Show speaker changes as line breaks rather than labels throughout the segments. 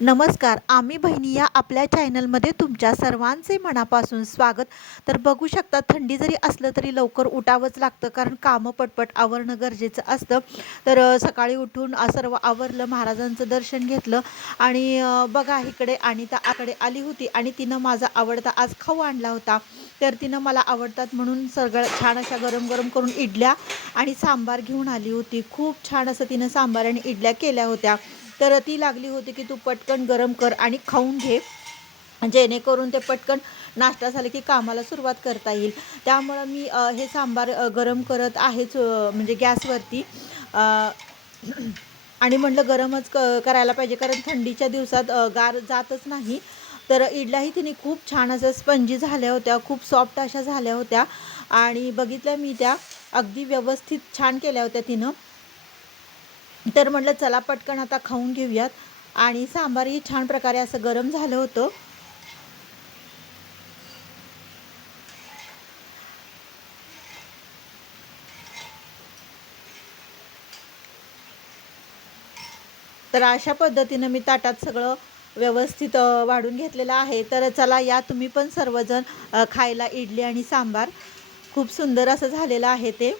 नमस्कार आम्ही बहिणी या आपल्या चॅनलमध्ये तुमच्या सर्वांचे मनापासून स्वागत. तर बघू शकता थंडी जरी असलं तरी लवकर उठावंच लागतं कारण कामं पटपट आवरणं गरजेचं असतं. तर सकाळी उठून सर्व आवरलं महाराजांचं दर्शन घेतलं आणि बघा इकडे अनिता आकडे आली होती आणि तिनं माझा आवडता आज खाऊ आणला होता. तर तिनं मला आवडतात म्हणून सगळं छान अशा गरम गरम करून इडल्या आणि सांबार घेऊन आली होती. खूप छान असं तिनं सांबार आणि इडल्या केल्या होत्या. तर ती लागली होती की तू पटकन गरम कर आणि खाऊन घे. जेणेकरून ते पटकन नाश्ता झाला की कामाला सुरुवात करता येईल. त्यामुळं मी हे सांबार गरम करत आहेच म्हणजे गॅसवरती. आणि म्हटलं गरमच क करायला पाहिजे कारण थंडीच्या दिवसात गार जातच नाही. तर इडलाही तिने खूप छान असं स्पंजी झाल्या होत्या खूप सॉफ्ट अशा झाल्या होत्या. आणि बघितल्या मी त्या अगदी व्यवस्थित छान केल्या होत्या तिनं. तर म्हटलं चला पटकन आता खाऊन घेऊयात. आणि सांबारही छान प्रकारे असं गरम झालं होतं. तर अशा पद्धतीनं मी ताटात सगळं व्यवस्थित वाढून घेतलेलं आहे. तर चला या तुम्ही पण सर्वजण खायला इडली आणि सांबार. खूप सुंदर असं झालेलं आहे ते.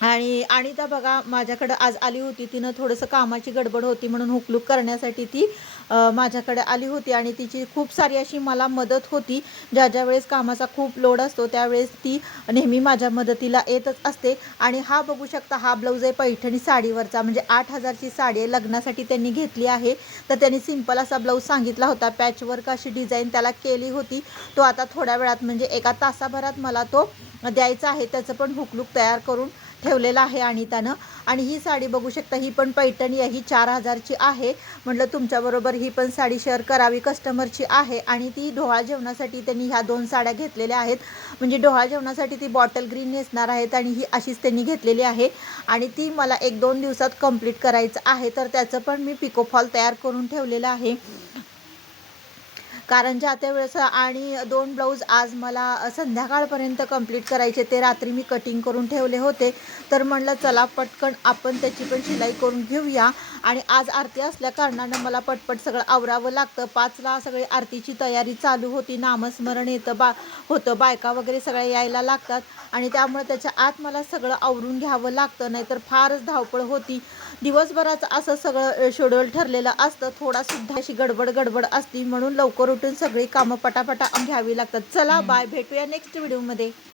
आणि आणि त्या बघा माझ्याकडं आज आली होती. तिनं थोडंसं कामाची गडबड होती म्हणून हुकलूक करण्यासाठी ती माझ्याकडे आली होती. आणि तिची खूप सारी अशी मला मदत होती. ज्या ज्या वेळेस कामाचा खूप लोड असतो त्यावेळेस ती नेहमी माझ्या मदतीला येतच असते. आणि हा बघू शकता हा ब्लाऊज आहे पैठणी साडीवरचा. म्हणजे आठ हजारची साडी आहे. लग्नासाठी त्यांनी घेतली आहे. तर त्यांनी सिंपल असा ब्लाऊज सांगितला होता. पॅचवर्क अशी डिझाईन त्याला केली होती. तो आता थोड्या वेळात म्हणजे एका तासाभरात मला तो द्यायचा आहे. त्याचं पण हुकलूक तयार करून ठेवलेलं आहे अनितानं. आणि ही साडी बघू शकता ही पण पैठणी आहे ही चार हजारची आहे. म्हटलं तुमच्याबरोबर ही पण साडी शेअर करावी कस्टमरची आहे. आणि ती ढोहाळ जेवणासाठी त्यांनी ह्या दोन साड्या घेतलेल्या आहेत. म्हणजे ढोहाळ जेवणासाठी ती बॉटल ग्रीन नेसणार आहेत आणि ही अशीच त्यांनी घेतलेली आहे. आणि ती मला एक दोन दिवसात कंप्लीट करायचं आहे. तर त्याचं पण मी पिकोफॉल तयार करून ठेवलेलं आहे. कारण ज्या त्या वेळेस आणि दोन ब्लाऊज आज मला संध्याकाळपर्यंत कंप्लीट करायचे ते रात्री मी कटिंग करून ठेवले होते. तर म्हणलं चला पटकन आपण त्याची पण शिलाई करून घेऊया. आणि आज आरती असल्या कारणानं मला पटपट सगळं आवरावं लागतं. पाचला सगळी आरतीची तयारी चालू होती. नामस्मरण येतं बा होतं बायका वगैरे सगळ्या यायला लागतात. आणि त्यामुळे त्याच्या आत मला सगळं आवरून घ्यावं लागतं. नाहीतर फारच धावपळ होती. दिवसभराचं असं सगळं शेड्यूल ठरलेलं असतं. थोडासुद्धा अशी गडबड गडबड असती. म्हणून लवकर उठून सगळी कामं पटापटा घ्यावी लागतात. चला बाय भेटूया नेक्स्ट व्हिडिओमध्ये